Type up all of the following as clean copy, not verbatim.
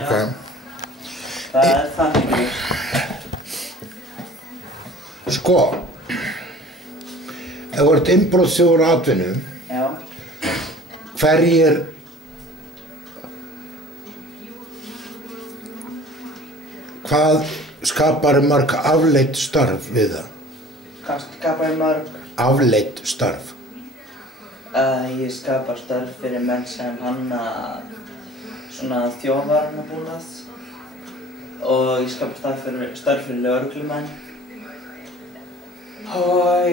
Já. Það þannig. Sko, ef þú ert innbrotsþjófur á atvinnu, Já. Hvað skapar mörg afleidd störf við það? Hvað skapar mörg? Afleidd störf. Ég skapar störf fyrir menn sem hanna svona þjófarnabúnað og ég skapar störf fyrir lögreglumenn og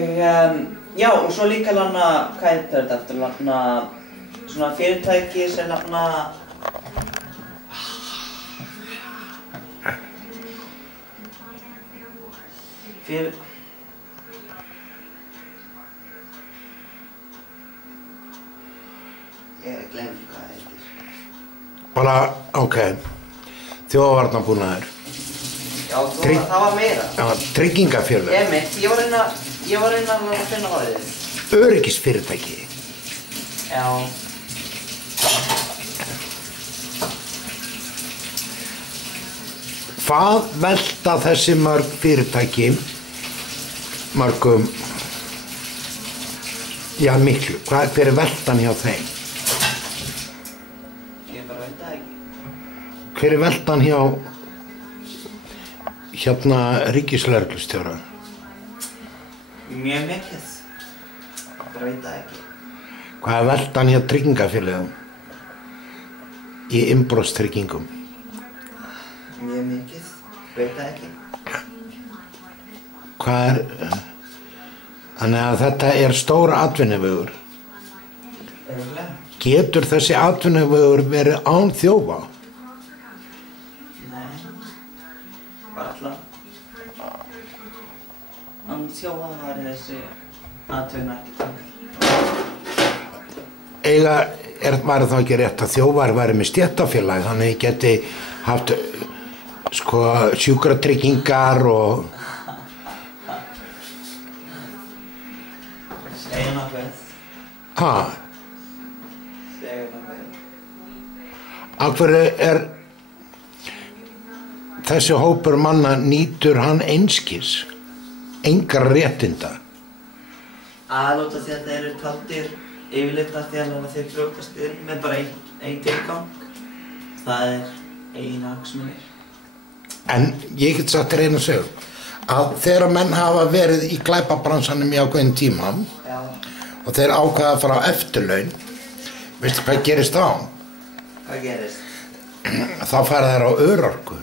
já, og svo líka lana, hvað heitir þetta eftir, lana svona fyrirtæki sem lana Ég glemdi hvað það heitir. Bara, ok, þjófarnabúnaður. Já, það var meira. Já, tryggingafélög. Ég var að reyna að finna orðið. Öryggisfyrirtæki. Já. Hvað velta þessi mörg fyrirtæki, mörgum, já miklu, hver veltan hjá þeim? Ég bara veit það ekki. Hver veltan hjá hérna ríkislögreglustjóra? Mjög mikið. Bara veit það ekki. Hvað veltan hjá tryggingafélögum í innbrotstryggingum? Mjög mikið. Veit það ekki. Þannig að þetta stór atvinnuvegur. Örugglega. Getur þessi atvinnuvegur verið án þjófa? Nei. Varla. Án þjófa var þessi atvinna ekki til. Væri þá ekki rétt að þjófar væri með stéttarfélag, þannig að geti haft sko sjúkratryggingar og Segja nokkuð. Segja nokkuð. Af hverju þessi hópur manna nýtur hann einskis, engar réttinda? Aðalóta því að þeir eru taldir yfirleitt af því að þeir brjótast inn með bara einn tilgang. Það eigin hagsmunir. En ég get sagt þér einu sögu, að þegar menn hafa verið í glæpabransanum í ákveðin tíma og þeir ákveða að fara á eftirlaun, veistu hvað gerist þá? Hvað gerist? Þá fara þeir á örorku.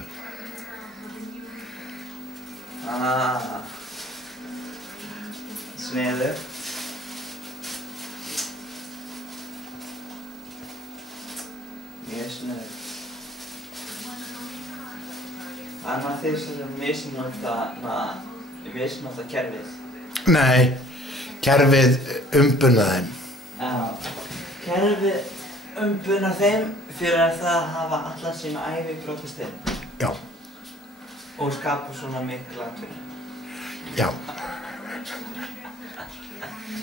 Sniðugt. Mjög sniðugt. Þannig að þeir sem misnota kerfið. Nei, kerfið umbuna þeim. Já, kerfið umbuna þeim fyrir það að hafa alla sína ævi brotist inn. Já. Og skapa svona mikla atvinnu. Já.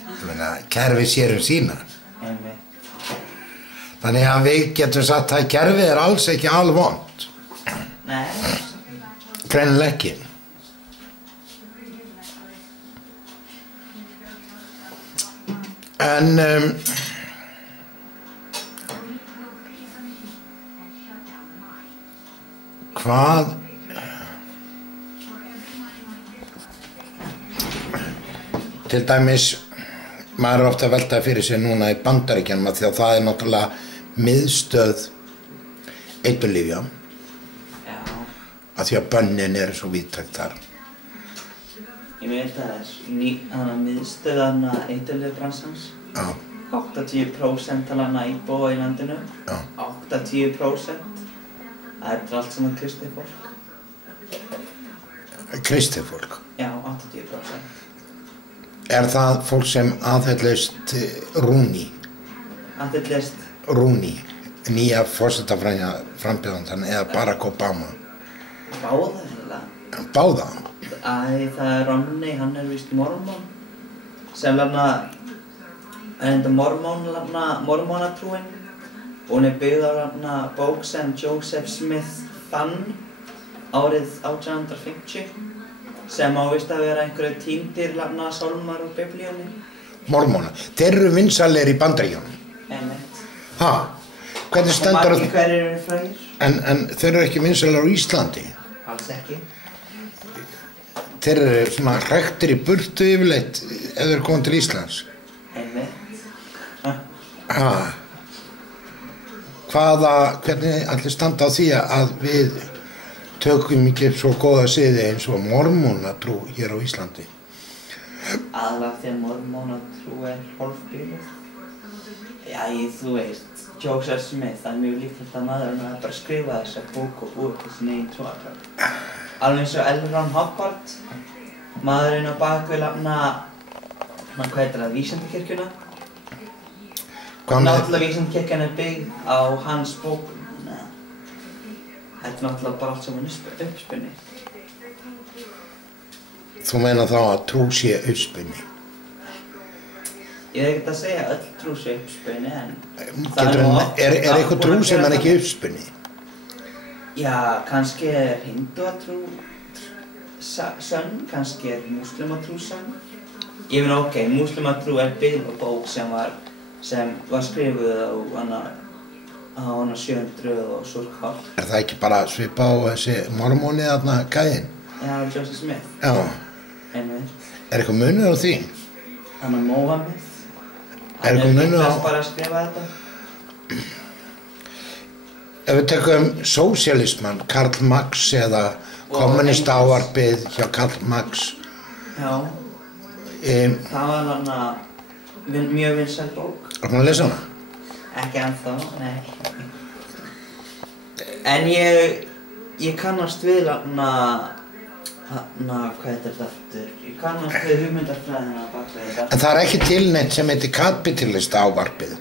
Ég meina, kerfið sér sína. Einmitt. Þannig að við getum sagt að kerfið alls ekki alvont. Nei. Greinilega ekki. En hvað til dæmis maður ofta að velta fyrir sig núna í Bandaríkjunum því að það náttúrulega miðstöð eiturlyfja. Að því að bönnin svo víðtækt þar. Ég veit að það miðstöð eiturlyfjabransans. Já. 80% íbúa í landinu. Já. 80%. Það allt saman kristið fólk. Kristið fólk? Já, 80%. Það fólk sem aðhyllist Rooney? Aðhyllist? Rooney, nýja forsetaframbjóðandann eða Barack Obama? Báða eiginlega. Báða? Það Romney, hann víst mormón. Sem mormónatrúin. Hún byggð á bók sem Joseph Smith fann árið 1850 sem á víst að vera einhverju týndir sálmar úr Biblíunni. Mormóna. Þeir eru vinsælir í Bandaríkjunum. Einmitt. Ha? Hvernig stendur Og margir hverjir eru frægir? En þeir eru ekki vinsælir á Íslandi? Alls ekki. Þeir eru svona hræktir í burtu yfirleitt ef þeir eru komin til Íslands. Einmitt. Ha? Hvernig allir standa á því að við tökum ekki svo góða siði eins og mormónatrú hér á Íslandi? Aðalega því að mormónatrú hálfbýluð. Já, þú veist, Joseph Smith, það mjög líklegt að maðurinn hafi bara skrifað þessa bók og búið til sin eigin trúarbrögð. Alveg eins og L. Ron Hubbard, maðurinn á bakvið hvað heitir það, Vísindakirkjuna. Náttúrulega Vísindakirkjan byggð á hans bókum. Þetta náttúrulega bara allt saman uppspunni. Þú meina þá að trú sé uppspunni? Ég ekkert að segja öll trú sé uppspunni, en Er eitthvað trú sem er ekki uppspunni? Já, kannski hindúatrú sönn, kannski múslimatrú sönn. Ég meina, ok, múslimatrú byggð á bók sem var skrifuð á 700 og Surkál. Er það ekki bara svipað á þessi mormóni þarna gæinn? Já, Joseph Smith. Já. Einmitt. Er eitthvað munur á því? Mohammed. Er eitthvað munur á? Hann bara að skrifa þetta. Ef við tökum sósíalismann, Karl Marx eða kommunistávarpið hjá Karl Marx. Já. Það var mjög vinsæl bók. Er hún að lesa hana? Ekki ennþá, nei. En ég kannast við hvað heitir þetta aftur? Ég kannast við hugmyndarfræðina bak við þetta. En það er ekki til neitt sem heitir kapitalistávarpið.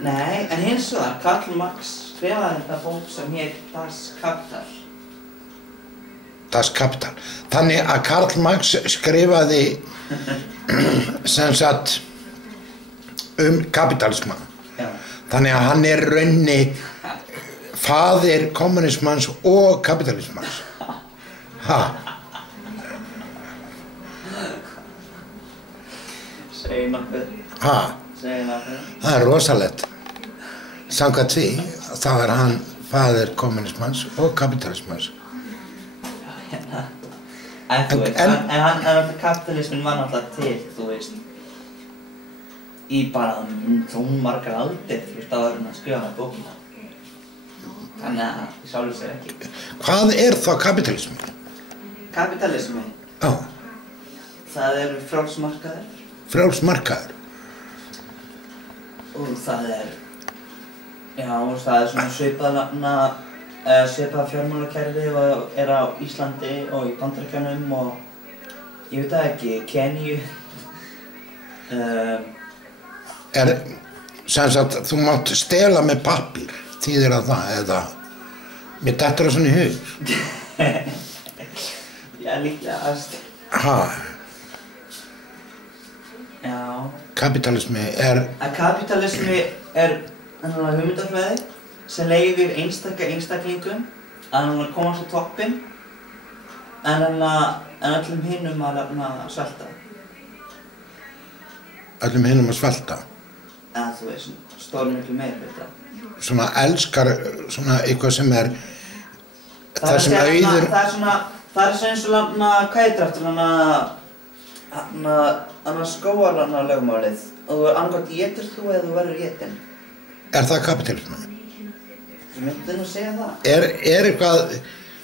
Nei, en hins vegar, Karl Marx skrifaði þetta bók sem hét Das Kapital. Das Kapital. Þannig að Karl Marx skrifaði sem sagt kapitalismann. Já. Þannig að hann er raunni faðir kommunismans og kapitalismans. Ha? Segir nokkuð. Ha? Segir nokkuð. Það er rosalegt. Samkvæmt því, þá er hann faðir kommunismans og kapitalismans. En þú veist, kapitalismin var náttúrulega til, þú veist, í bara margar aldir, þú veist, áður en að skrifa hana bókina. Þannig að ég sjálfur sér ekki. Hvað er þá kapitalismi? Kapitalismi? Já. Það eru frjálsmarkaðir. Frjálsmarkaðir? Og það er svona svipað fjármálakerfi og er á Íslandi og í Bandaríkjunum og ég veit það ekki, Keníu. Sem sagt, þú mátt stela með pappír, þýðir að það, eða mér dettur það svona í hug. Já, líklegast. Ha? Já. Kapitalismi er... Kapitalismi er hugmyndafræði sem leyfir einstaklingum að komast á toppinn en öllum hinum að svelta. Öllum hinum að svelta? Eða þú veist, stórmiklu meirihluta. Svona elskar, svona eitthvað sem er... Það sem auður... Það er eins og hvað heitir aftur skógarlögmálið. Þú annarkvæmt étir þú eða þú verður étinn. Er það kapitalismi? Ég myndi nú segja það. Er eitthvað,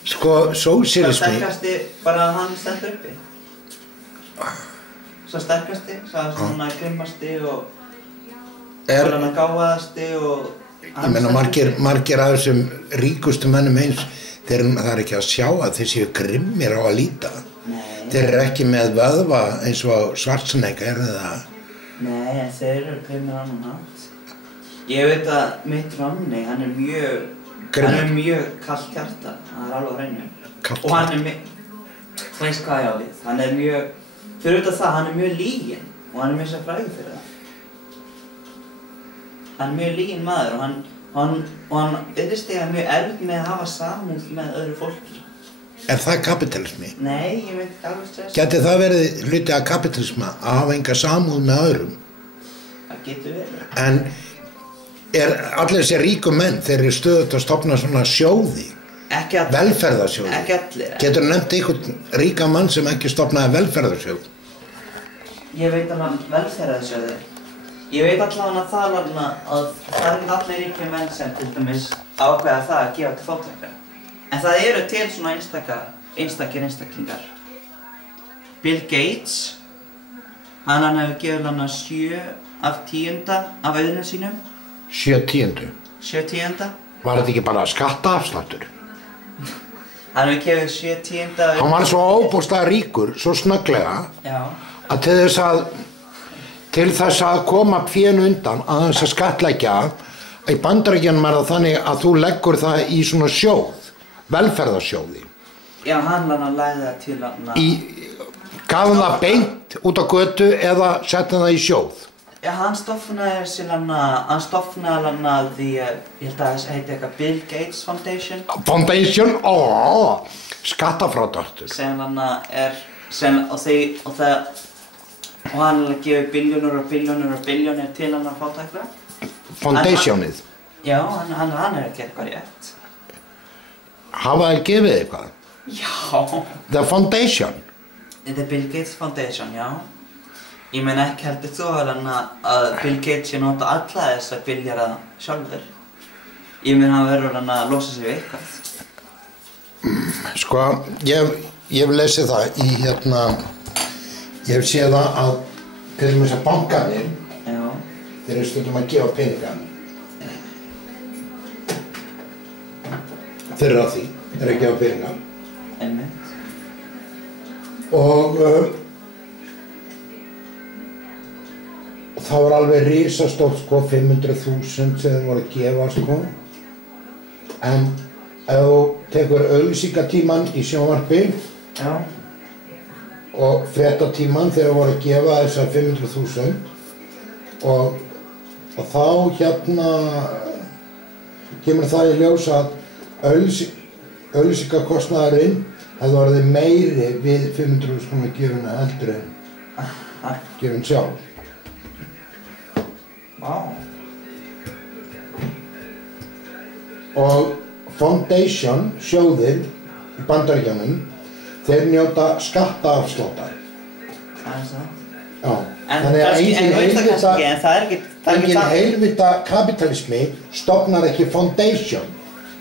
sko, sósíalismi... Sá sterkasti, bara hann stendur uppi. Sá sterkasti, sá svona grimmasti og... Svona gáfaðasti og... Ég meina, margir af þessum ríkustu mönnum eins, það er ekki að sjá að þeir séu grimmir á að líta. Nei. Þeir eru ekki með vöðva eins og Schwarzenegger, er það? Nei, en þeir eru grimmir á annan hátt. Ég veit að Mitt Romney, hann er mjög kallt hjarta, hann er alveg á hreinu. Og hann er þú veist hvað ég á við, hann er mjög, fyrir út af það, hann er mjög lyginn og hann er mjög svo frægur fyrir það. Hann er mjög lyginn maður og Og hann virðist eiga mjög erfitt með að hafa samúð með öðru fólki. Er það kapitalismi? Nei, ég veit ekki alveg stress. Gæti það verið hluti af kapitalisma að hafa enga samúð með öðrum? Það getur verið. En allir þessi ríku menn, þeir eru stöðugt að stofna svona sjóði, Ekki allir. velferðarsjóði. Ekki allir. Getur nefnt einhvern ríka mann sem ekki stofnaði velferðarsjóð? Ég veit alveg velferðarsjóði. Ég veit allavega að það er ekki allir ríkir menn sem til dæmis ákveða það að gefa til fátækra. En það eru til svona einstakir einstaklingar. Bill Gates, hann hefur gefið hana 7 af 10 af auðnum sínum. 7/10. 7/10. Var þetta ekki bara skattaafsláttur? Hann hefur gefið 7/10 af Hann var svo óbúslega ríkur, svo snögglega, Já. að til þess að koma fénu undan að þess að skattleggja, í Bandaríkjunum er það þannig að þú leggur það í svona sjóð, velferðarsjóði. Já, hann lagði það til hann. Gaf hann það beint út á götu eða setti það í sjóð? Já, hann stofnaði sér því, ég held að það heiti eitthvað Bill Gates Foundation. Foundation? Skattafrádráttur. Sem og hann gefur billjónir til hann að fátækra. Foundationið? Já, hann er að gera eitthvað rétt. Hafa þær gefið eitthvað? Já. The Foundation? The Bill Gates Foundation, já. Ég meina ekki heldur þú að Bill Gates sé nota alla þessa biljara sjálfur. Ég meina hann verður að losa sig við eitthvað. Sko, ég hef lesið það í ég hef séð það að til dæmis að bankarnir, þeir eru stundum að gefa peninga. Þeir eru að því, þeir eru að gefa peninga. Einmitt. Og það var alveg risastórt, 500.000 sem þeir voru að gefa, sko. En ef þú tekur auglýsingatímann í sjónvarpi og fréttatímann þegar voru að gefa þessar 500.000 og þá kemur það í ljós að auglýsingakostnaðurinn hefði orðið meiri við 500.000 gefuna heldur en gefin sjálf. Vá. Og Foundation, sjóðir í Bandaríkjunum, þeir njóta skattaafsláttar. Það er það. Já, þannig að engin heilvita kapitalismi stofnar ekki Foundation.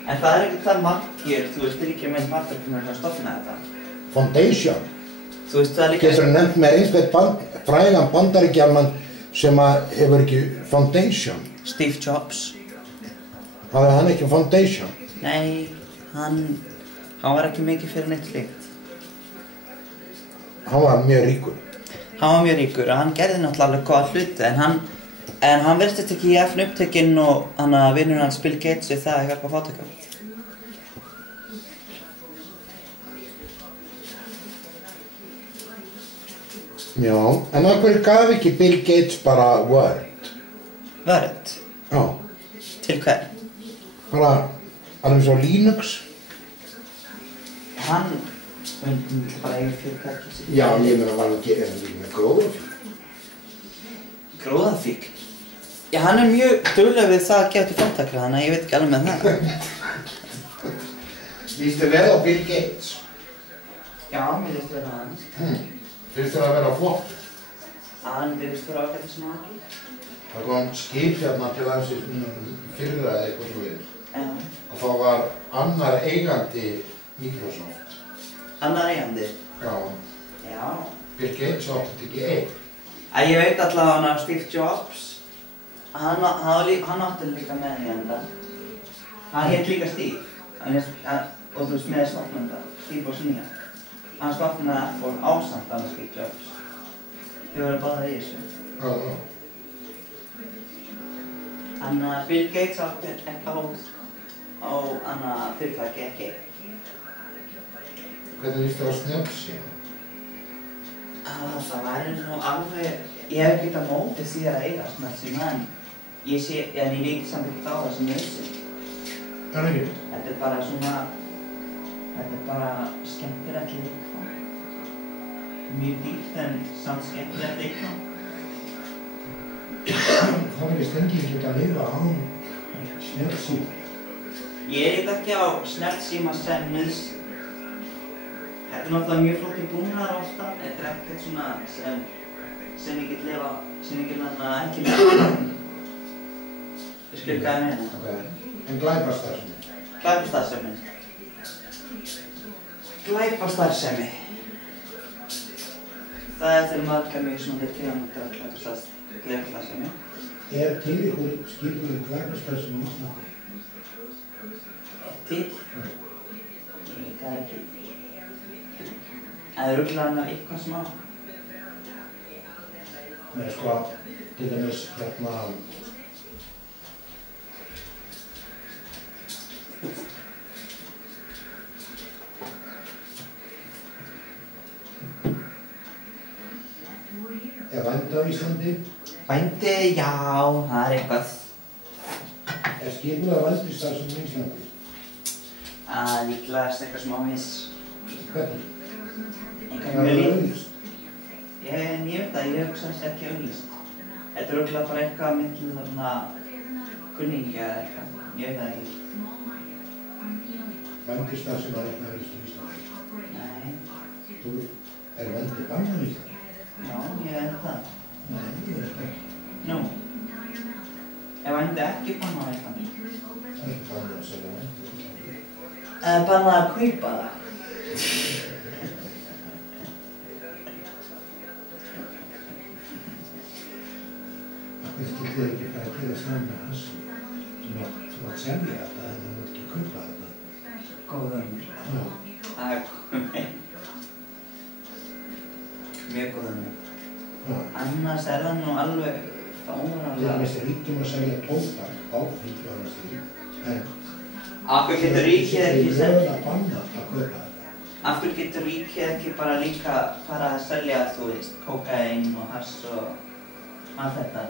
En það er ekki það margir, þú veist, ríkir menn Bandaríkjunum að stofna þetta. Foundation? Þú veist, það er líka... Getur nefnt mér einhvern frægan Bandaríkjaman sem hefur ekki Foundation? Steve Jobs. Hafði hann ekki Foundation? Nei, hann var ekki mikið fyrir neitt slíkt. Hann var mjög ríkur. Hann var mjög ríkur og hann gerði náttúrulega alveg góða hluti en hann virtist ekki jafn upptekinn og vinur hans Bill Gates við það að hjálpa fátækum. Já, en af hverju gaf ekki Bill Gates bara Word? Word? Já. Til hver? Bara alveg svo Linux. Hann bara yfir fyrirtæki sig. Já, ég meina var ekki með gróðafík. Gróðafík? Já, hann er mjög duglegur við það að gefa til fátækra, þannig að ég veit ekki alveg með það. Líst þér vel á Bill Gates? Já, mér líst vel á hann. Finnst þér að vera flott? Hann virðist vera ágættur sem hann. Það kom skip hérna til hans í fyrra eða eitthvað svo við. Já. Og þá var annar eigandi Microsoft. Annar eigandi? Já. Já. Bill Gates átti þetta ekki einn. Ég veit allavega Steve Jobs. Hann átti líka með eiganda. Hann hét líka Steve. Og þú veist með stofnanda, Steve Wozniak. Hann stofnaði Apple ásamt annars Steve Jobs. Þau voru báðir í þessu. Já. Bill Gates átti ekki á fyrirtæki ekki. Hvernig líst þér á Snapchat? Það væri nú alveg, ég hef ekki á móti því að eiga Snapchat, ég líti samt ekkert á það sem nauðsyn. Það ekki? Þetta bara svona, þetta bara skemmtilegt leikfang. Mjög dýrt en samt skemmtilegt leikfang. Það virðist enginn geta að lifa án snjallsíma. Ég lít ekki á snjallsíma sem nauðsyn. Þetta náttúrulega mjög flókið búnaðar ofta. Þetta ekkert svona sem ég get lifa, sem ég get ekki lifa. Þú skilur hvað ég meina? Ok, en glæpastarfsemi? Glæpastarfsemi. Glæpastarfsemi. Það til marga mjög svona tegundir af glæpastarfsemi. Til ykkur skipulögð glæpastarfsemi á Íslandi? Til? Ég veit það ekki. Það örugglega eitthvað smá. Nei, sko, til dæmis vændi á Íslandi? Vændi, já, það eitthvað. Skipulögð vændisstarfsemi á Íslandi? Líklegast eitthvað smá eins. Hvernig? Eitthvað mjög lítið. Ég veit það, ég hugsa þess ekki auglýst. Þetta örugglega bara eitthvað milli þarna kunningja eða eitthvað. Ég veit það ekki. Vændisstarfsemi er ekki auglýst á Íslandi? Nei. Vændi bannað á Íslandi? Já, ég veit það. Nei, ég veit það. Nú. Vændi ekki bannað á Íslandi? Það er ekki bannað að selja vændi á Íslandi. Bannað að kaupa það. Hvers getur þið ekki bara að gera saman með hassu? Þú mátt selja þetta en þú mátt ekki kaupa þetta. Góð hugmynd. Já. Það er góð hugmynd. Mjög góð hugmynd. Já. Annars það nú alveg fáránlega. Til dæmis ríkjum að selja tóbak, áfengi og annars því. En Af hverju getur ríkið ekki það er lögð að banna að kaupa þetta. Af hverju getur ríkið ekki bara líka fara að selja, þú veist, kókaín og hass og allt þetta?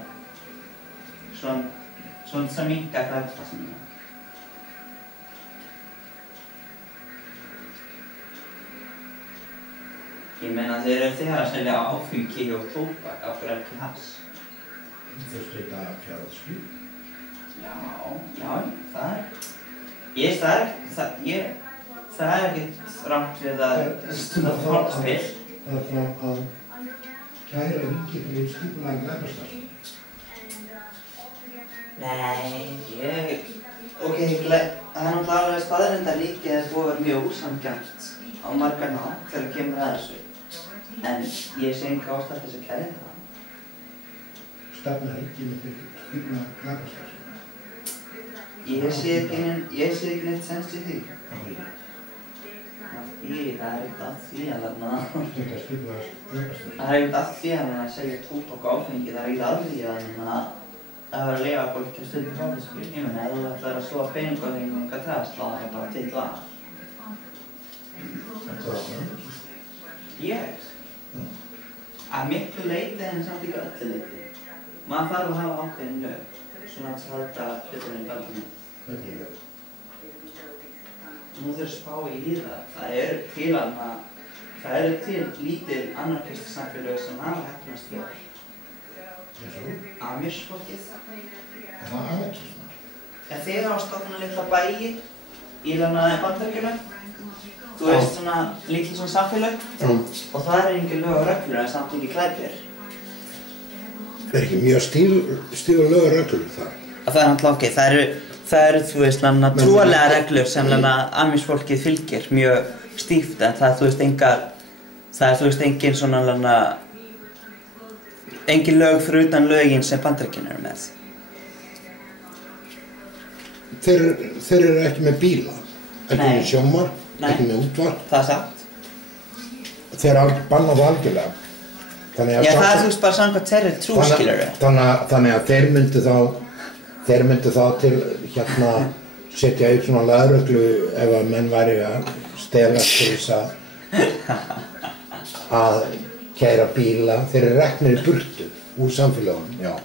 Svona sem minnka glæpastarfsemina. Ég meina þeir eru þegar að selja áfengi og tóbak, af hverju ekki hass? Þurftu þetta fjárhaldsskil? Já, það er... Það er ekkert rangt við að stunda fornspil. Það þarf að kæra ríkið fyrir skipulagða glæpastarfsemi. Nei, ok, það er náttúrulega alveg staðreynd að ríkið er búið að vera mjög ósanngjarnt á margan hátt þegar kemur að þessu. En ég sé enga ástæðu til þess að kæra það. Stefna ríkið fyrir skipulagða glæpastarfsemi. Ég sé ekki neitt sens í því. Af hverju? Af því, það er ekkert að því að þarna... Stundar skipulagða glæpastarfsemi. Það er ekkert að því að selja tóbak og áfengi, það er ekkert að því að það var að leyfa fólki að stunda frá þessu. Ég meina, ef þú ætlar að sofa peninga og eitthvað trast, þá er það bara til það. Þetta var það? Ég? Að miklu leyti en samt ekki öllu leyti. Maður þarf að hafa ákveðin lög, svona að halda hluturinn í baldunum. Hvernig er það? Nú þurfum spá í það. Það eru til lítil anarkistu samfélög sem hafa heppnast vel. Eins og? Amish-fólkið. Er það anarkisma? Þeir hafa stofnað litla bæi í Bandaríkjunum. Þú veist svona lítil svona samfélög. Og það er engin lög og reglur en samt ekki glæpir. Það er ekki mjög stífur lög og reglur þar? Það er náttúrulega ok, það eru þú veist trúarlega reglur sem Amish-fólkið fylgir mjög stíft en það er þú veist engin svona engin lög fyrir utan lögin sem Bandaríkin eru með. Þeir eru ekki með bíla, ekki með sjónvarp, ekki með útvarp. Það er satt. Þeir banna það algjörlega. Já, það er þú veist bara samkvæmt þeirri trú, skilurðu. Þannig að þeir myndu þá til setja upp svona lögreglu ef að menn væri að stelast til þess að keyra bíla. Þeir eru reknir í burtu úr samfélögunum, já.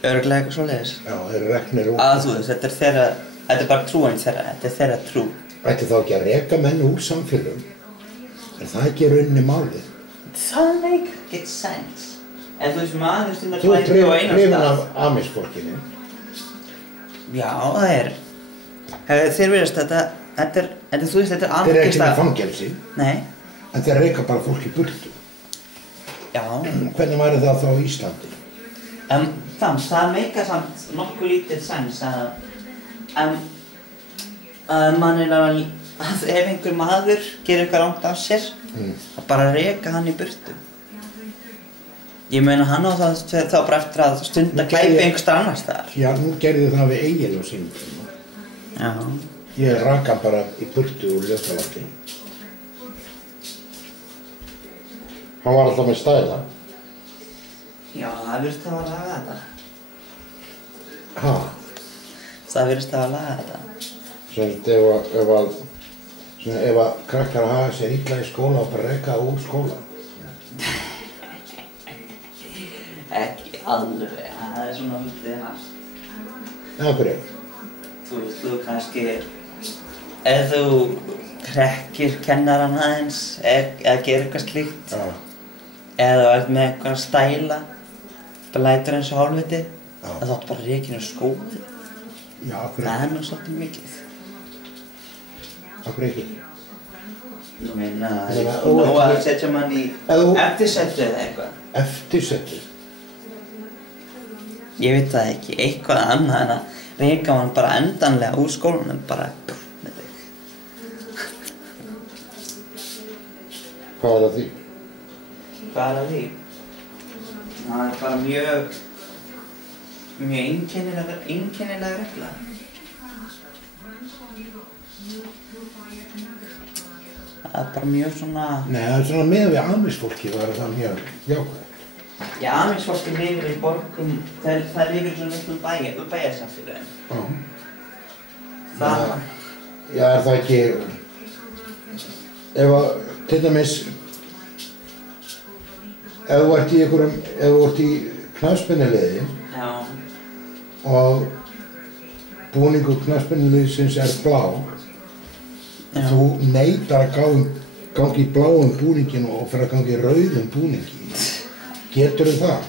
Örugglega eitthvað svoleiðis. Já, þeir eru reknir út. Þú veist, þetta er bara trúin þeirra, þetta er þeirra trú. Ætti þá ekki að reka menn úr samfélögum? Er það ekki rauninni málið? Það make it sense. En þú veist, maður stundar Þú klæði á einum hrifin stað. af Amish-fólkinu. Já, það er. Þeir verðast þetta þú veist, þetta er Þeir eru ekki anarkista. með fangelsi, Nei. en þeir reka bara fólk í burtu. Já. Hvernig væri það þá á Íslandi? Það meikar samt nokkuð lítið sens að ef einhver maður gerir eitthvað rangt af sér, að bara reka hann í burtu. Ég meina hann á þá bara eftir að stunda glæpi einhvers staðar annars staðar. Já, nú gerði það við Egil á sínum tíma. Já. Ég rak hann bara í burtu úr Ljósalandi. Hann var alltaf með stæla. Já, það virðist hafa að laga þetta. Ha? Það virðist hafa að laga þetta. Ef að krakkar hafa sér illa í skóla og bara reka það úr skóla. Ekki alveg, það er svona lítið næst. Af hverju? Þú veist, þú kannski, ef þú krekkir kennarann aðeins, eða gerir eitthvað slíkt, eða þú ert með eitthvað að stæla, bara lætur eins og hálfviti, þá áttu bara rekinn úr skóla. Já, af hverju? Það er nú svolítið mikið. Af hverju ekki? Ég meina, það er nóg að setja mann í eftirsettu eða eitthvað. Eftirsettu? Ég veit það ekki, eitthvað annað en að reka mann bara endanlega úr skólanum, bara með þig. Hvað er að því? Hvað er að því? Það er bara mjög einkennilega regla. Það er bara mjög svona... Nei, það er svona með við Amish-fólki var það mjög jákvægt. Já, Amish-fólki lifir í borgum, það lifir í svona miklum bæjarsamfélögum. Það... Já, er það ekki... Ef að, til dæmis, ef þú ert í knattspyrnuliði og búningur knattspyrnuliðsins er blá, þú neitar að ganga í bláum búninginu og fer að ganga í rauðum búningi. Geturðu það?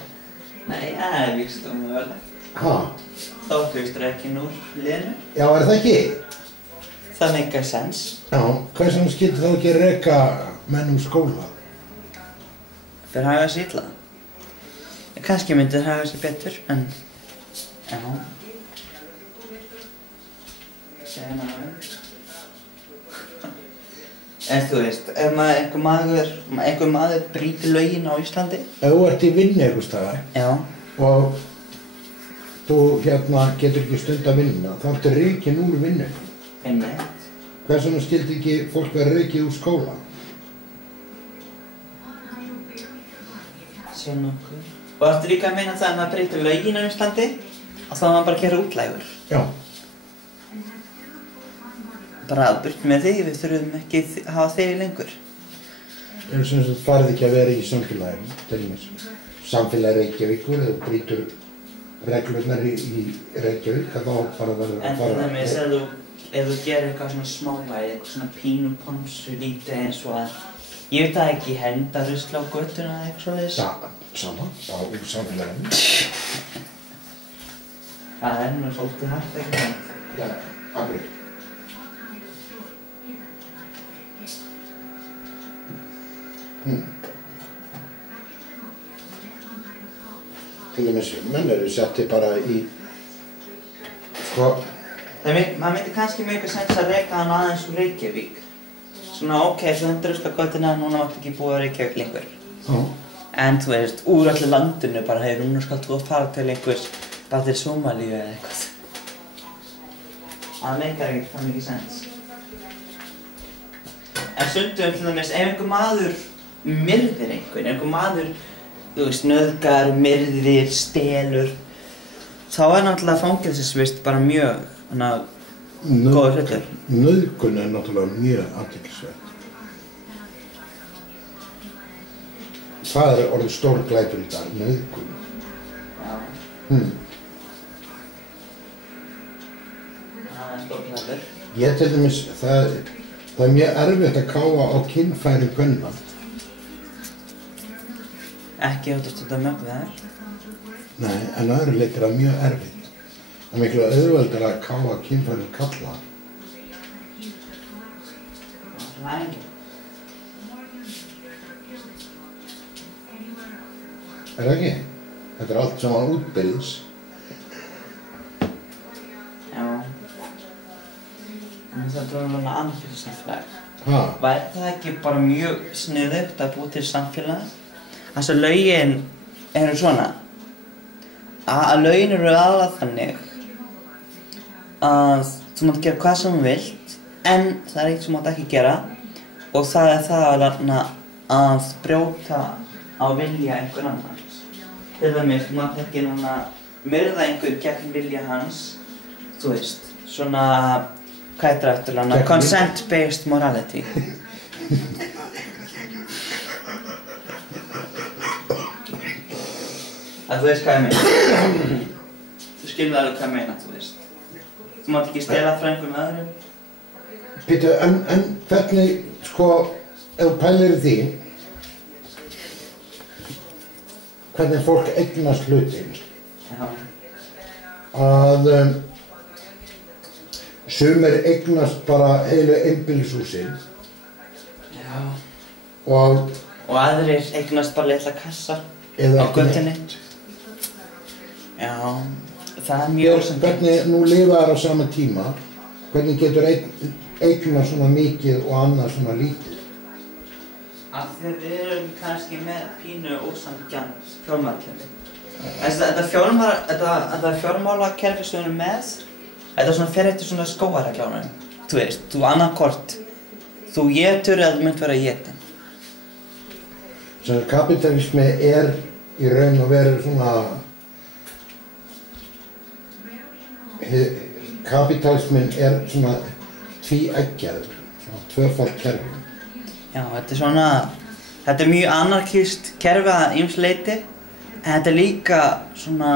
Nei, það er víst ómögulegt. Ha? Þá fyrst rekinn úr liðinu. Já, er það ekki? Það meikar sens. Já, hvers vegna skyldi þá ekki reka menn úr skóla? Þeir hafa sér illa. Kannski myndi þeir hafa sér betur, en... Já. En þú veist, ef einhver maður brýtur lögin á Íslandi. Ef þú ert í vinnu einhvers staðar og þú getur ekki stund að vinna, þá ertu rekinn úr vinnu. Einmitt. Hvers vegna skyldi ekki fólk vera rekið úr skóla? Sjá nokkuð. Og ertu líka að meina það að maður brýtur lögin á Íslandi og þá er maður bara að gera útlægur? Já. Bara burt með þig, við þurfum ekki að hafa þig lengur. En sem þú farið ekki að vera í samfélaginu, til dæmis. Samfélagi Reykjavíkur, eða brýtur reglurnar í Reykjavík, þá bara verður að fara... En til dæmis, ef þú gerir eitthvað svona smávæði, eitthvað svona pínu ponsu lítið eins og að, ég veit það ekki, henda rusl á göttuna eða eitthvað svoleiðis. Sama, úr samfélaginu. Það er nú svolítið hart eitthvað. Já, akkur. Til dæmis, menn eru setti bara í, Maður myndi kannski mjög sens að reka hann aðeins úr Reykjavík. Svona, ok, svo hendur rusl á göttuna, núna máttu ekki búa á Reykjavík lengur. En þú veist, úr öllu landinu bara, hey, núna skalt þú að fara til einhvers, bara til Sómalíu eða eitthvað. Það meikar ekkert það mikið sens. En stundum til dæmis, ef einhver maður myrðir einhver maður, þú veist, nauðgar, myrðir, stelur, þá er náttúrulega fangelsisvist bara mjög, góður hlutur. Nauðgun er náttúrulega mjög athyglisvert. Það er orðið stór glæpur í dag, nauðgun. Já. Ég til dæmis, það er mjög erfitt að káfa á kynfæri kvenna. Ekki átt að stunda mjög við þær? Nei, en öðru leyti er það mjög erfitt. Það er miklu auðveldara að káfa kynfæri kalla. Ræðilegt. Er það ekki? Þetta er allt saman útbyrðis. Já. En það er alveg annað fyrir samfélag. Ha? Væri það ekki bara mjög sniðugt að búa til samfélag? Þess að lögin eru svona. Að lögin eru aðalega þannig að þú mátt gera hvað sem þú vilt, en það er eitt sem þú mátt ekki gera og það er það að brjóta á vilja einhver annars. Til dæmis, þú mátt ekki myrða einhver gegn vilja hans, þú veist, svona, hvað heitir það eftir consent-based morality. Þú veist hvað ég meina. Þú skilur alveg hvað ég meina, þú veist. Þú mátt ekki stela frá einhverjum öðrum. Býtu, en hvernig, sko, ef þú pælir í því, hvernig fólk eignast hlutin, Já. að sumir eignast bara heilu einbýlishúsin Já. og aðrir eignast bara litla kassa eða á götunni. Já, það er mjög ósanngjarnt. Hvernig nú lifa þær á sama tíma, hvernig getur einn eignast svona mikið og annað svona lítið? Af því við erum kannski með pínu ósanngjarnt fjármálakerfi. Þetta fjármálakerfi sem við erum með, þetta svona fer eftir svona skógareglunum. Þú veist, þú annaðhvort, þú étur eða þú munt vera étinn. Svo kapitalismi er í raun og veru svona, kapitalismin er svona tvíeggjaður, svona tvöfalt kerfi. Já, þetta er mjög anarkískt kerfi að ýmsu leyti, en þetta er líka svona,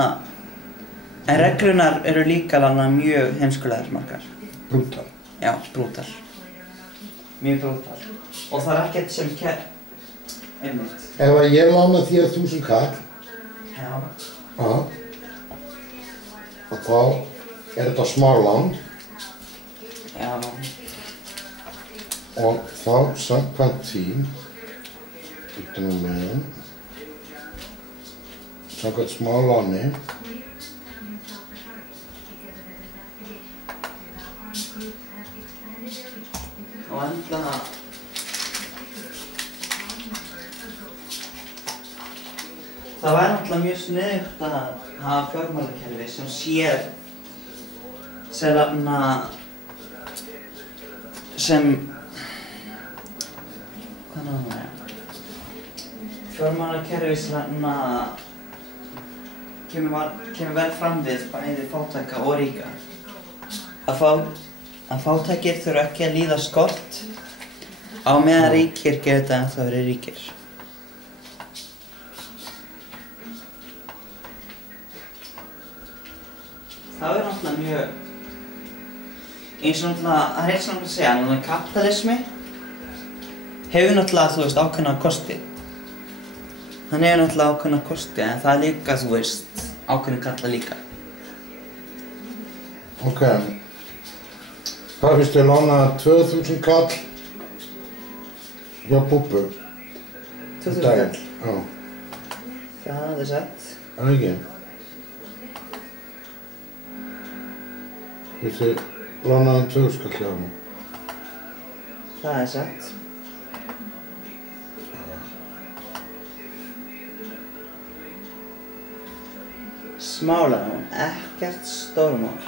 en reglunar eru líka mjög heimskulegar margar. Brútal. Já, brútal. Mjög brútal. Og það er ekkert sem einmitt. Ef að ég lána þér 1000 kall, Já. Og þá er þetta smálán Já. og þá samkvæmt því, bíddu nú við, samkvæmt smáláni, Og enda það væri náttúrulega mjög sniðugt að hafa fjármálakerfi sem sér fjármálakerfi sem kemur vel fram við bæði fátæka og ríka. Að fátækir þurfa ekki að líða skort á meðan ríkir geta ennþá verið ríkir. Það er náttúrulega mjög, eins og náttúrulega, það er eins og náttúrulega að segja, náttúrulega kapitalismi hefur náttúrulega, þú veist, ákveðna kosti. Hann hefur náttúrulega ákveðna kosti, en það er líka, þú veist, ákveðna galla líka. Ok. Hvað finnst þér lána 2000 kall hjá Búbbu? 2000 kall? Já. Það er satt. Það ekki? Finnst þér lána 2000 kall hjá hann? Það er satt. Smálán, ekkert stórmál.